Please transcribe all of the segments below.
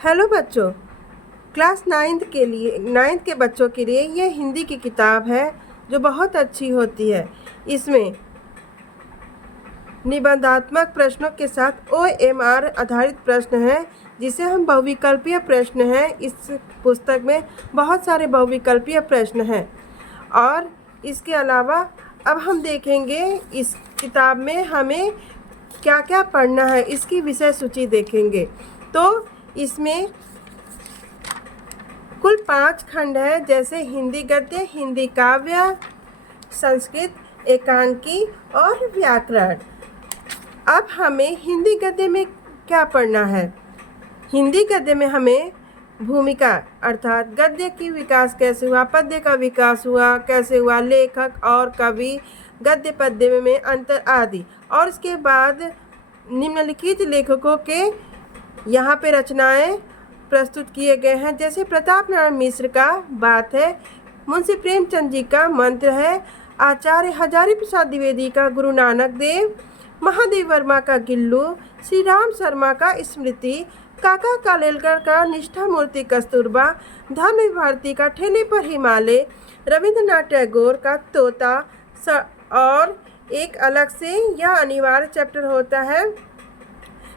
Hello बच्चों, class ninth के बच्चों के लिए ये हिंदी की किताब है जो बहुत अच्छी होती है। इसमें निबंधात्मक प्रश्नों के साथ OMR आधारित प्रश्न हैं, जिसे हम बहुविकल्पीय प्रश्न हैं। इस पुस्तक में बहुत सारे बहुविकल्पीय प्रश्न हैं और इसके अलावा अब हम देखेंगे इस किताब में हमें क्या क्या पढ़ना है, इसकी विषय सूची देखेंगे। तो इसमें कुल 5 खंड है, जैसे हिंदी गद्य, हिंदी काव्य, संस्कृत, एकांकी और व्याकरण। अब हमें हिंदी गद्य में क्या पढ़ना है? हिंदी गद्य में हमें भूमिका अर्थात गद्य की विकास कैसे हुआ, पद्य का विकास हुआ कैसे हुआ, लेखक और कवि, गद्य पद्य में अंतर आदि। और इसके बाद निम्नलिखित लेखकों के यहाँ पे रचनाएं प्रस्तुत किए गए हैं, जैसे प्रताप नारायण मिश्र का बात है, मुंशी प्रेमचंद जी का मंत्र है, आचार्य हजारी प्रसाद द्विवेदी का गुरु नानक देव, महादेव वर्मा का गिल्लू, श्री राम शर्मा का स्मृति, काका कालेलकर का निष्ठा मूर्ति कस्तूरबा, धर्म भारती का ठेले पर हिमालय, रविंद्रनाथ टैगोर का तोता। और एक अलग से यह अनिवार्य चैप्टर होता है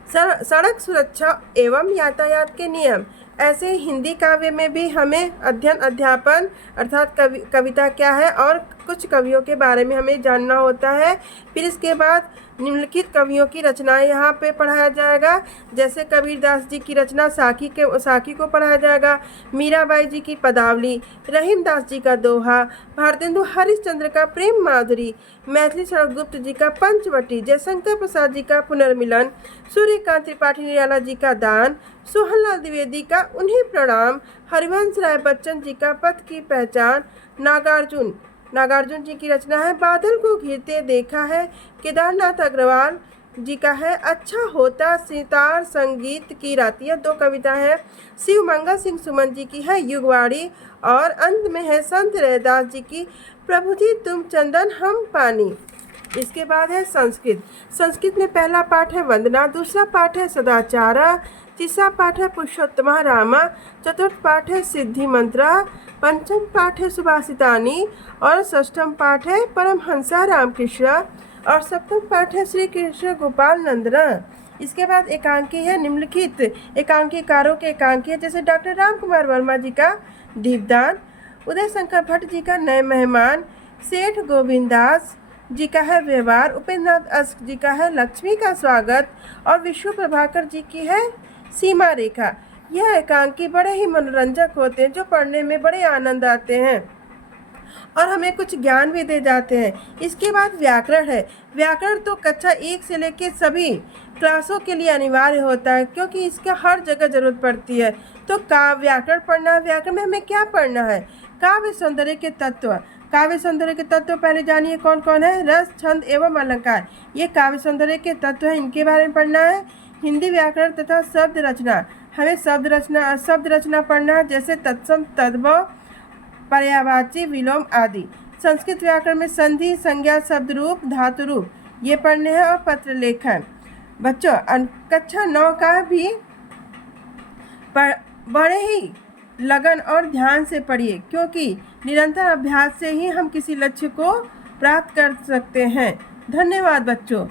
सड़क सुरक्षा एवं यातायात के नियम। ऐसे हिंदी काव्य में भी हमें अध्ययन अध्यापन अर्थात कविता क्या है और कुछ कवियों के बारे में हमें जानना होता है। फिर इसके बाद निम्नलिखित कवियों की रचनाएं यहाँ पे पढ़ाया जाएगा, जैसे कबीरदास जी की रचना साखी को पढ़ाया जाएगा, मीराबाई जी की पदावली, रहीमदास जी का दोहा, भारतेंदु हरिश्चंद्र का प्रेम माधुरी, मैथिली शरण गुप्त जी का पंचवटी, जयशंकर प्रसाद जी का पुनर्मिलन, सूर्यकांत त्रिपाठी निराला जी का दान, सोहनलाल द्विवेदी का उन्हें प्रणाम, हरिवंश राय बच्चन जी का पथ की पहचान, नागार्जुन जी की रचना है बादल को घिरते देखा है, केदारनाथ अग्रवाल जी का है अच्छा होता सितार संगीत की रात। यह 2 कविता है। शिव मंगल सिंह सुमन जी की है युगवाड़ी और अंत में है संत रैदास जी की प्रभु जी तुम चंदन हम पानी। इसके बाद है संस्कृत में पहला पाठ है वंदना, दूसरा पाठ है सदाचारा, तीसरा पाठ है पुरुषोत्तमा रामा, चतुर्थ पाठ है सिद्धि मंत्रा, पंचम पाठ है सुभाषितानी और षष्ठम पाठ है परमहंसा रामकृष्ण और सप्तम पाठ है श्री कृष्ण गोपाल नंदना। इसके बाद एकांकी है। निम्नलिखित एकांकीकारों के एकांकी है, जैसे डॉक्टर राम कुमार वर्मा जी का दीपदान, उदय शंकर भट्ट जी का नए मेहमान, सेठ गोविंदास जी का है व्यवहार, उपेंद्रनाथ अश्क जी का है लक्ष्मी का स्वागत और विश्व प्रभाकर जी की है सीमा रेखा। यह एकांकी बड़े ही मनोरंजक होते हैं, जो पढ़ने में बड़े आनंद आते हैं और हमें कुछ ज्ञान भी दे जाते हैं। इसके बाद व्याकरण है। व्याकरण तो कक्षा 1 से लेकर सभी क्लासों के लिए अनिवार्य होता है, क्योंकि इसका हर जगह जरूरत पड़ती है। तो व्याकरण पढ़ना, व्याकरण में हमें क्या पढ़ना है? काव्य सौंदर्य के तत्व। काव्य सौंदर्य के तत्व पहले जानिए कौन कौन है। रस, छंद एवं अलंकार, ये काव्य सौंदर्य के तत्व हैं, इनके बारे में पढ़ना है। हिंदी व्याकरण तथा शब्द रचना, हमें शब्द रचना पढ़ना है, जैसे तत्सम, तद्भव, पर्यायवाची, विलोम आदि। संस्कृत व्याकरण में संधि, संज्ञा, शब्द रूप, धातु रूप, ये पढ़ने हैं और पत्र लेखन। बच्चों कक्षा 9 का भी बड़े ही लगन और ध्यान से पढ़िए, क्योंकि निरंतर अभ्यास से ही हम किसी लक्ष्य को प्राप्त कर सकते हैं। धन्यवाद बच्चों।